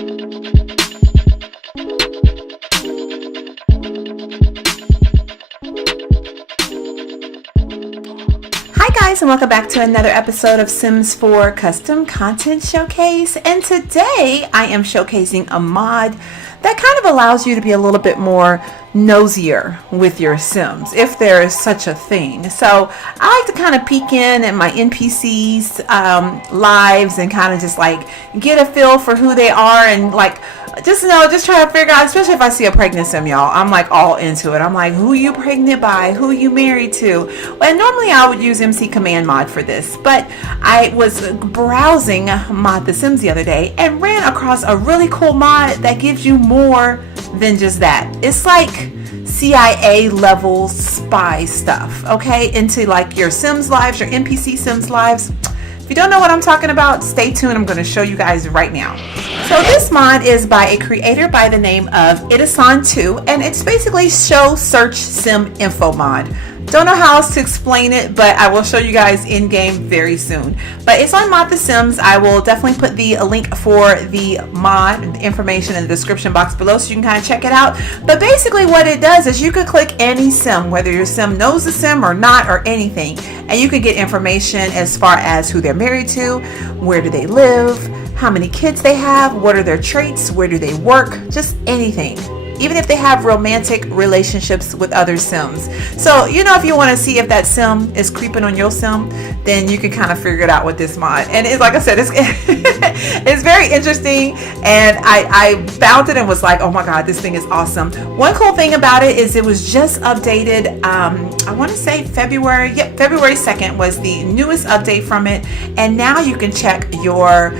Hi guys, and welcome back to another episode of Sims 4 Custom Content Showcase. And today I am showcasing a mod that kind of allows you to be a little bit more nosier with your Sims, if there is such a thing. So I like to kind of peek in at my NPCs lives and kind of just like get a feel for who they are, and like just try to figure out, especially if I see a pregnant Sim, y'all, I'm like all into it. I'm like, who you pregnant by? Who you married to? And normally I would use MC Command mod for this, but I was browsing Mod the Sims the other day and ran across a really cool mod that gives you more than just that. It's like CIA level spy stuff, okay, into like your Sims lives, your NPC Sims lives. If you don't know what I'm talking about, stay tuned. I'm going to show you guys right now. So this mod is by a creator by the name of Itasan2, and it's basically show search sim info mod. Don't know how else to explain it, but I will show you guys in game very soon. But it's on Mod the Sims. I will definitely put the link for the mod and the information in the description box below so you can kind of check it out. But basically what it does is you could click any Sim, whether your Sim knows the Sim or not or anything, and you could get information as far as who they're married to, where do they live, how many kids they have, what are their traits, where do they work, just anything. Even if they have romantic relationships with other Sims. So, you know, if you want to see if that Sim is creeping on your Sim, then you can kind of figure it out with this mod. And it's like I said, it's, it's very interesting. And I found it and was like, oh my God, this thing is awesome. One cool thing about it is it was just updated, I want to say February. Yep, February 2nd was the newest update from it. And now you can check your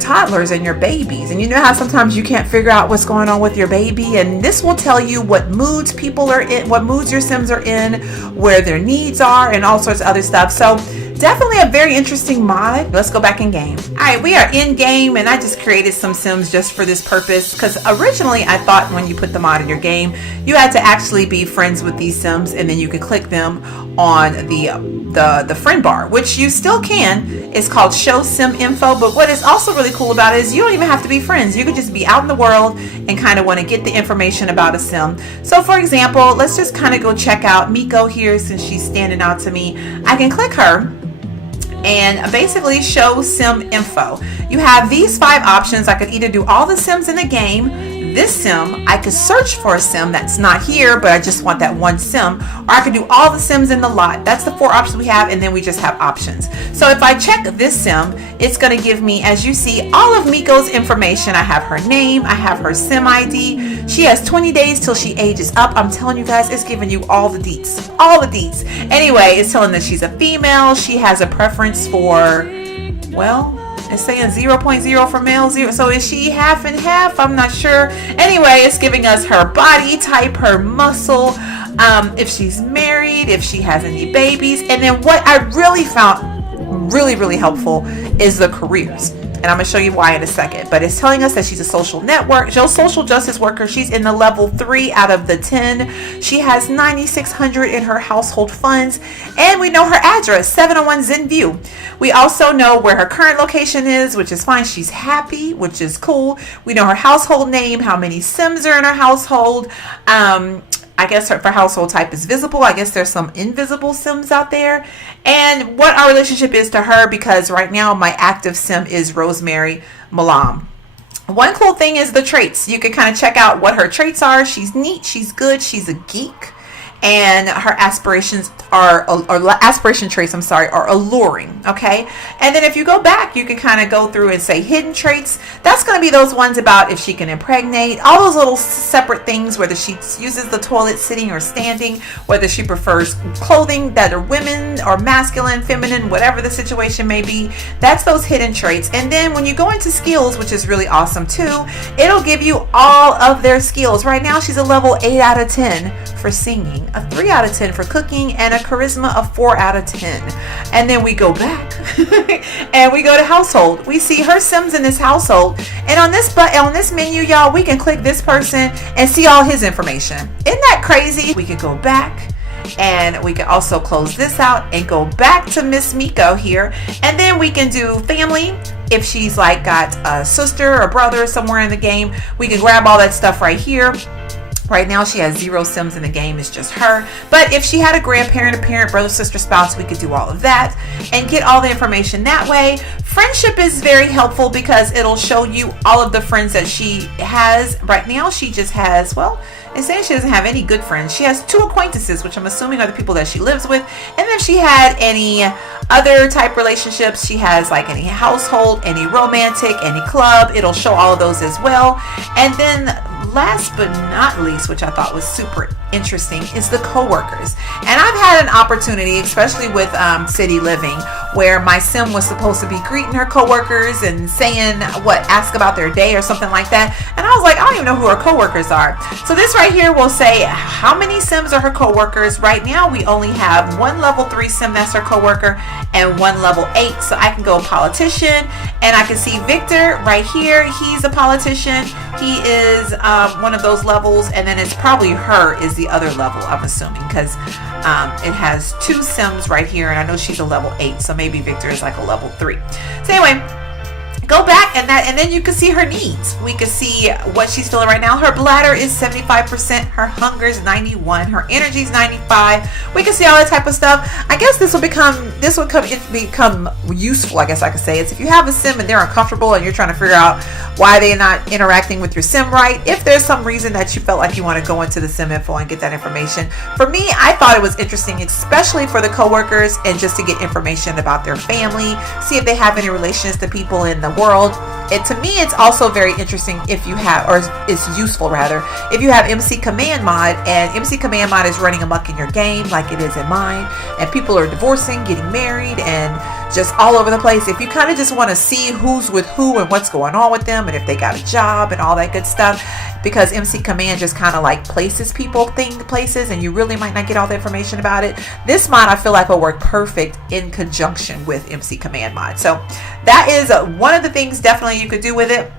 toddlers and your babies, and you know how sometimes you can't figure out what's going on with your baby, and this will tell you what moods people are in, what moods your Sims are in, where their needs are, and all sorts of other stuff. So definitely a very interesting mod. Let's go back in game. All right, we are in game, and I just created some Sims just for this purpose, because originally I thought when you put the mod in your game, you had to actually be friends with these Sims, and then you could click them on the friend bar, which you still can. It's called Show Sim Info, but what is also really cool about it is you don't even have to be friends. You could just be out in the world and kind of want to get the information about a Sim. So for example, let's just kind of go check out Miko here, since she's standing out to me. I can click her and basically show Sim Info. You have these 5 options. I could either do all the Sims in the game, this Sim, I could search for a Sim that's not here, but I just want that one Sim, or I could do all the Sims in the lot. That's the 4 options we have, and then we just have options. So if I check this Sim, it's going to give me, as you see, all of Miko's information. I have her name, I have her Sim ID. She has 20 days till she ages up. I'm telling you guys, it's giving you all the deets. All the deets. Anyway, it's telling that she's a female. She has a preference for, well, it's saying 0.0 for male, 0. So is she half and half? I'm not sure. Anyway, it's giving us her body type, her muscle, if she's married, if she has any babies. And then what I really found really helpful is the careers. And I'm going to show you why in a second. But it's telling us that she's a social network, social justice worker. She's in the level 3 out of the 10. She has 9,600 in her household funds. And we know her address, 701 Zen View. We also know where her current location is, which is fine. She's happy, which is cool. We know her household name, how many Sims are in her household. I guess her household type is visible. I guess there's some invisible Sims out there. And what our relationship is to her, because right now my active Sim is Rosemary Malam. One cool thing is the traits. You can kind of check out what her traits are. She's neat, she's good, she's a geek. And her aspirations are, or aspiration traits, I'm sorry, are alluring, okay? And then if you go back, you can kind of go through and say hidden traits. That's going to be those ones about if she can impregnate, all those little separate things, whether she uses the toilet sitting or standing, whether she prefers clothing that are women or masculine, feminine, whatever the situation may be. That's those hidden traits. And then when you go into skills, which is really awesome too, it'll give you all of their skills. Right now, she's a level 8 out of 10 for singing, a 3 out of 10 for cooking, and a charisma of 4 out of 10. And then we go back and we go to household. We see her Sims in this household, and on this menu, y'all, we can click this person and see all his information. Isn't that crazy? We could go back, and we can also close this out and go back to Miss Miko here, and then we can do family, If she's like got a sister or brother somewhere in the game, we can grab all that stuff right here. Right now she has 0 Sims in the game, it's just her. But if she had a grandparent, a parent, brother, sister, spouse, we could do all of that and get all the information that way. Friendship is very helpful because it'll show you all of the friends that she has. Right now she just has, well, it's saying she doesn't have any good friends. She has 2 acquaintances, which I'm assuming are the people that she lives with. And if she had any other type relationships, she has like any household, any romantic, any club, it'll show all of those as well. And then last but not least, which I thought was super interesting, is the coworkers. And I've had an opportunity, especially with city living, where my sim was supposed to be greeting her coworkers and saying ask about their day or something like that. And I was like, I don't even know who her coworkers are. So this right here will say how many sims are her coworkers. Right now we only have 1 level 3 sim that's her coworker and 1 level 8. So I can go politician, and I can see Victor right here. He's a politician. He is one of those levels, and then it's probably her is the other level, I'm assuming, because it has 2 sims right here, and I know she's a level 8, so maybe Victor is like a level 3. So anyway, go back and then you can see her needs. We can see what she's feeling right now. Her bladder is 75%, her hunger is 91, her energy is 95. We can see all that type of stuff. I guess this will become useful, I guess I could say. It's if you have a sim and they're uncomfortable and you're trying to figure out why they're not interacting with your sim right. If there's some reason that you felt like you want to go into the sim info and get that information. For me, I thought it was interesting, especially for the coworkers, and just to get information about their family, see if they have any relations to people in the world. To me, it's also very interesting if you have, or it's useful rather, if you have MC Command Mod, and MC Command Mod is running amok in your game like it is in mine, and people are divorcing, getting married, and just all over the place. If you kind of just want to see who's with who and what's going on with them, and if they got a job and all that good stuff, because MC Command just kind of like places people places, and you really might not get all the information about it. This mod I feel like will work perfect in conjunction with MC Command Mod. So that is one of the things definitely you could do with it.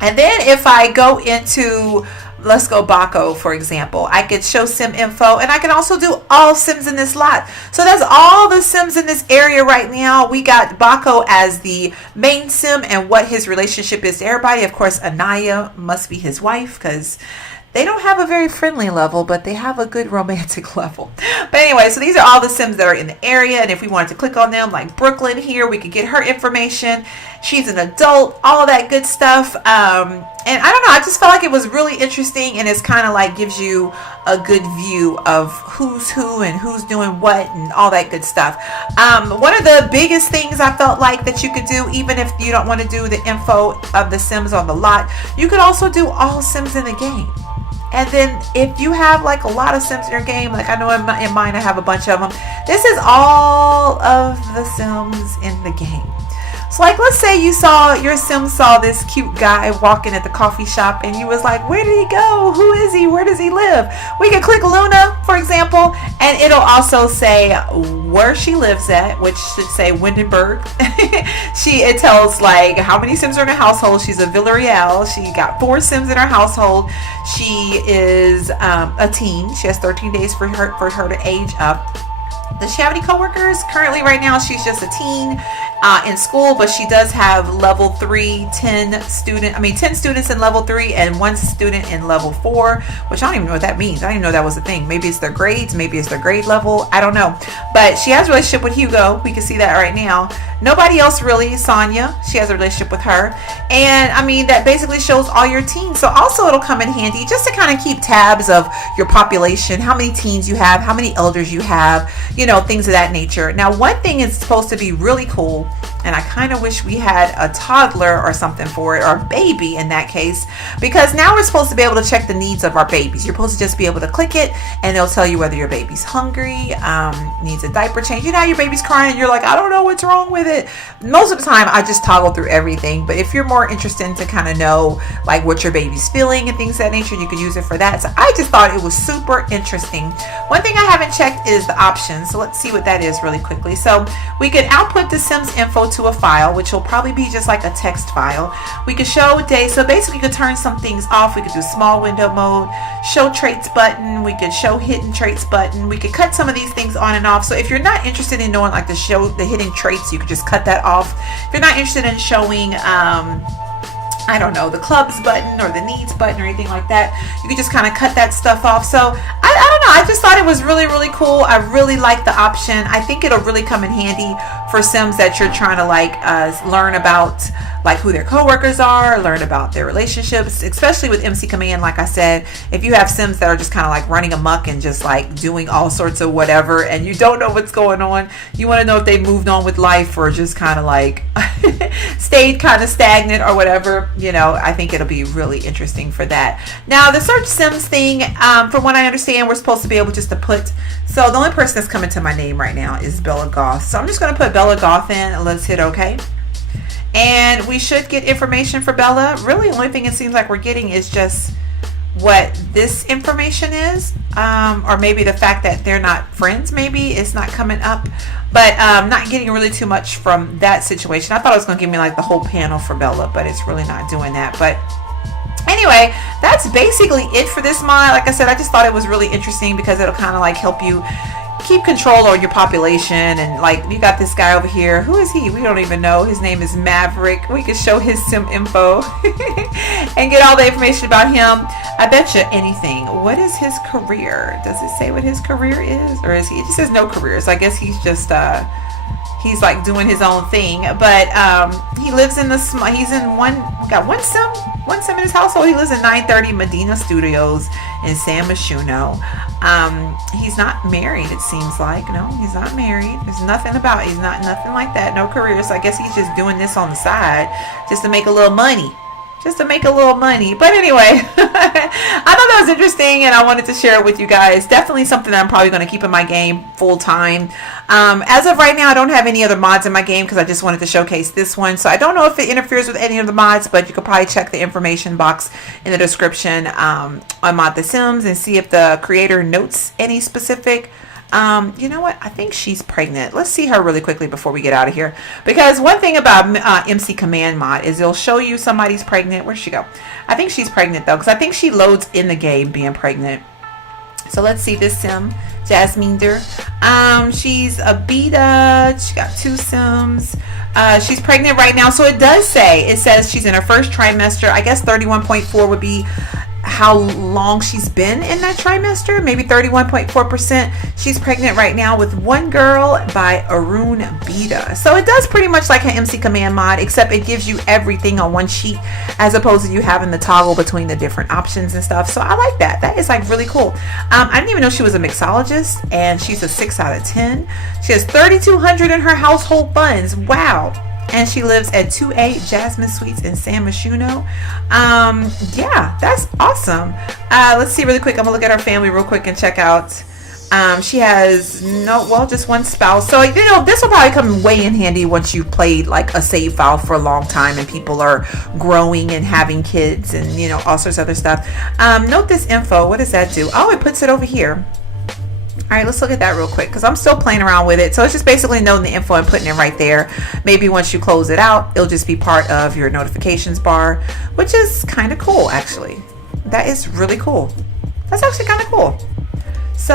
And then if I go into, let's go Baco, for example, I could show sim info, and I can also do all sims in this lot. So that's all the sims in this area right now. We got Baco as the main sim and what his relationship is to everybody. Of course, Anaya must be his wife, because they don't have a very friendly level, but they have a good romantic level. But anyway, so these are all the sims that are in the area, and if we wanted to click on them, like Brooklyn here, we could get her information. She's an adult, all that good stuff. And I don't know, I just felt like it was really interesting, and it's kind of like gives you a good view of who's who and who's doing what and all that good stuff. One of the biggest things I felt like that you could do, even if you don't want to do the info of the sims on the lot, you could also do all sims in the game. And then if you have like a lot of sims in your game, like I know in mine I have a bunch of them, this is all of the sims in the game. So like, let's say your sim saw this cute guy walking at the coffee shop, and you was like, where did he go? Who is he? Where does he live? We can click Luna, for example, and it'll also say where she lives at, which should say Windenburg. It tells like how many sims are in her household. She's a Villarreal. She got 4 sims in her household. She is a teen. She has 13 days for her to age up. Does she have any coworkers? Currently, right now, she's just a teen in school, but she does have level 3, 10 students in level 3 and 1 student in level 4, which I don't even know what that means. I didn't even know that was a thing. Maybe it's their grades. Maybe it's their grade level. I don't know. But she has a relationship with Hugo. We can see that right now. Nobody else really. Sonia, she has a relationship with her. And I mean, that basically shows all your teens. So also it'll come in handy just to kind of keep tabs of your population, how many teens you have, how many elders you have, things of that nature. Now, one thing is supposed to be really cool, and I kind of wish we had a toddler or something for it, or a baby in that case, because now we're supposed to be able to check the needs of our babies. You're supposed to just be able to click it, and they'll tell you whether your baby's hungry, needs a diaper change. Your baby's crying, and you're like, I don't know what's wrong with it. Most of the time, I just toggle through everything, but if you're more interested to kind of know like what your baby's feeling and things of that nature, you could use it for that. So I just thought it was super interesting. One thing I haven't checked is the options, so let's see what that is really quickly. So we could output the Sims info to a file, which will probably be just like a text file. We could show day, so basically you could turn some things off. We could do small window mode, show traits button, we could show hidden traits button, we could cut some of these things on and off. So if you're not interested in knowing like the hidden traits, you could just cut that off. If you're not interested in showing I don't know, the clubs button or the needs button or anything like that, you can just kind of cut that stuff off. So I don't know, I just thought it was really, really cool. I really like the option. I think it'll really come in handy for Sims that you're trying to like learn about like who their coworkers are, learn about their relationships, especially with MC Command. Like I said, if you have Sims that are just kind of like running amok and just like doing all sorts of whatever and you don't know what's going on, you want to know if they moved on with life or just kind of like stayed kind of stagnant or whatever. You know, I think it'll be really interesting for that. Now, the search Sims thing, from what I understand, we're supposed to be able just to put, so the only person that's coming to my name right now is Bella Goth. So I'm just going to put Bella Goth in and let's hit OK. And we should get information for Bella. Really, the only thing it seems like we're getting is just what this information is, or maybe the fact that they're not friends. Maybe it's not coming up, but not getting really too much from that situation. I thought it was going to give me like the whole panel for Bella, but it's really not doing that. But anyway, that's basically it for this mod. Like I said, I just thought it was really interesting because it'll kind of like help you keep control over your population. And like you got this guy over here, who is he? We don't even know. His name is Maverick. We can show his sim info and get all the information about him. I bet you anything. What is his career? Does it say what his career is, or is he? It just says no career. So I guess he's just he's like doing his own thing. But he lives in the he's in we got one sim in his household. He lives in 930 Medina Studios in San Myshuno. He's not married, it seems like. No, he's not married. There's nothing about it. He's not nothing like that. No career. So I guess he's just doing this on the side just to make a little money. But anyway, I thought that was interesting and I wanted to share it with you guys. Definitely something that I'm probably going to keep in my game full time. As of right now, I don't have any other mods in my game because I just wanted to showcase this one. So I don't know if it interferes with any of the mods, but you could probably check the information box in the description on Mod The Sims and see if the creator notes any specific. You know what? I think she's pregnant. Let's see her really quickly before we get out of here. Because one thing about MC Command mod is it'll show you somebody's pregnant. Where'd she go? I think she's pregnant though, because I think she loads in the game being pregnant. So let's see this sim, Jasminder. She's a beta. She got 2 sims. She's pregnant right now. So it says she's in her first trimester. I guess 31.4 would be how long she's been in that trimester, maybe 31.4%. She's pregnant right now with one girl by Arun Beta. So it does pretty much like an MC Command mod, except it gives you everything on one sheet as opposed to you having the toggle between the different options and stuff. So I like that. That is like really cool. I didn't even know she was a mixologist, and she's a 6 out of 10. She has 3,200 in her household funds. Wow. And she lives at 2A Jasmine Suites in San Myshuno. Yeah, that's awesome. Let's see really quick. I'm gonna look at her family real quick and check out. She has just one spouse. So, you know, this will probably come way in handy once you've played like a save file for a long time and people are growing and having kids and, you know, all sorts of other stuff. Note this info. What does that do? Oh, it puts it over here. All right, let's look at that real quick because I'm still playing around with it. So it's just basically noting the info and putting it right there. Maybe once you close it out, it'll just be part of your notifications bar, which is kind of cool, actually. That is really cool. That's actually kind of cool. So,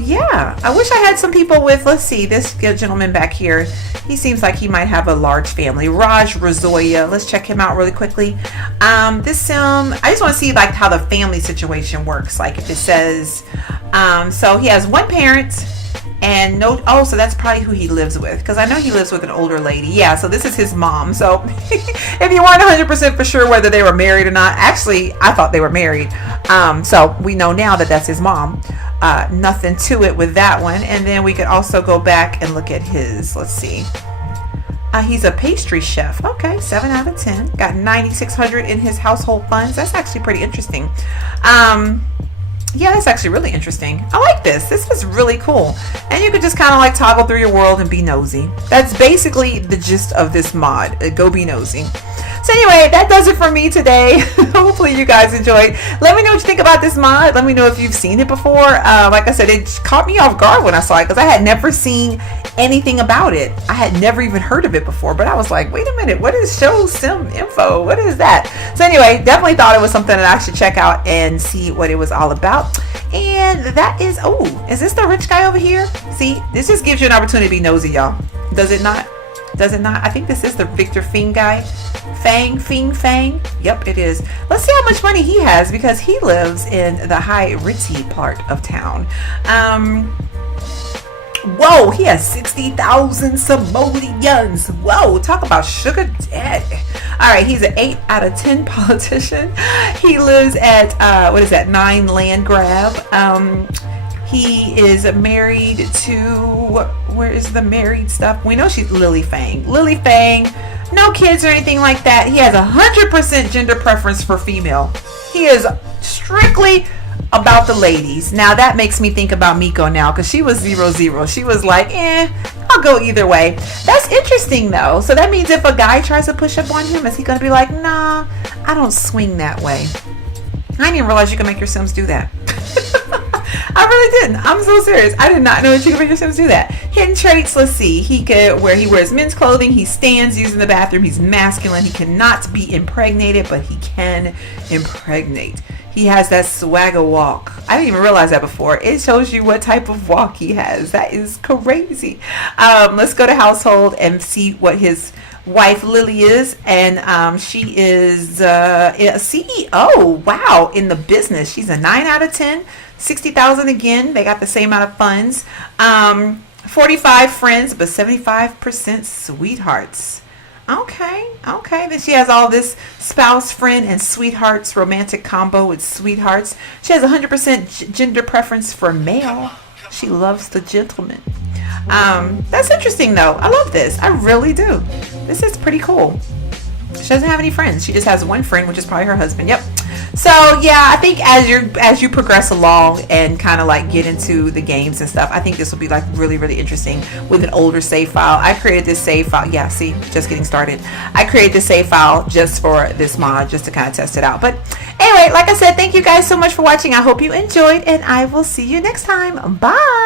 yeah, I wish I had some people with, let's see, this gentleman back here. He seems like he might have a large family. Raj Razoya. Let's check him out really quickly. This sim, I just want to see like how the family situation works. Like if it says, so he has one parent and so that's probably who he lives with, because I know he lives with an older lady. Yeah, so this is his mom. So if you weren't 100% for sure whether they were married or not, actually I thought they were married. So we know now that that's his mom. Nothing to it with that one. And then we could also go back and look at his, let's see. He's a pastry chef. Okay, 7 out of 10. Got 9,600 in his household funds. That's actually pretty interesting. Yeah, that's actually really interesting. I like this. This is really cool. And you could just kind of like toggle through your world and be nosy. That's basically the gist of this mod. Go be nosy. So anyway, that does it for me today. Hopefully you guys enjoyed. Let me know what you think about this mod. Let me know if you've seen it before. Like I said, it caught me off guard when I saw it because I had never seen anything about it. I had never even heard of it before, but I was like, wait a minute, what is show sim info? What is that? So anyway, definitely thought it was something that I should check out and see what it was all about. And that is, oh, is this the rich guy over here? See, this just gives you an opportunity to be nosy, y'all. Does it not? Does it not? I think this is the Victor Fing guy. Fang. Yep, it is. Let's see how much money he has because he lives in the high ritzy part of town. Whoa, he has 60,000 simoleons. Whoa, talk about sugar daddy. All right, he's an 8 out of 10 politician. He lives at, 9 land grab. He is married to, where is the married stuff? We know she's Lily Fang. Lily Fang, no kids or anything like that. He has 100% gender preference for female. He is strictly about the ladies. Now that makes me think about Miko now because she was 0-0. She was like, I'll go either way. That's interesting though. So that means if a guy tries to push up on him, is he going to be like, nah, I don't swing that way? I didn't even realize you can make your Sims do that. I really didn't. I'm so serious. I did not know that you could make your Sims do that. Hidden traits, let's see. He wears men's clothing. He stands using the bathroom. He's masculine. He cannot be impregnated, but he can impregnate. He has that swagger walk. I didn't even realize that before. It shows you what type of walk he has. That is crazy. Let's go to household and see what his wife Lily is, and she is a CEO. Wow, in the business. She's a 9 out of 10. 60,000 again. They got the same amount of funds. 45 friends, but 75% sweethearts. Okay. Then she has all this spouse, friend, and sweethearts romantic combo with sweethearts. She has 100% gender preference for male. She loves the gentleman. That's interesting though. I love this. I really do. This is pretty cool. She doesn't have any friends. She just has one friend, which is probably her husband. Yep. So yeah, I think as you progress along and kind of like get into the games and stuff, I think this will be like really, really interesting with an older save file. I created this save file. Yeah, see, just getting started. I created this save file just for this mod, just to kind of test it out. But anyway, like I said, thank you guys so much for watching. I hope you enjoyed, and I will see you next time. Bye.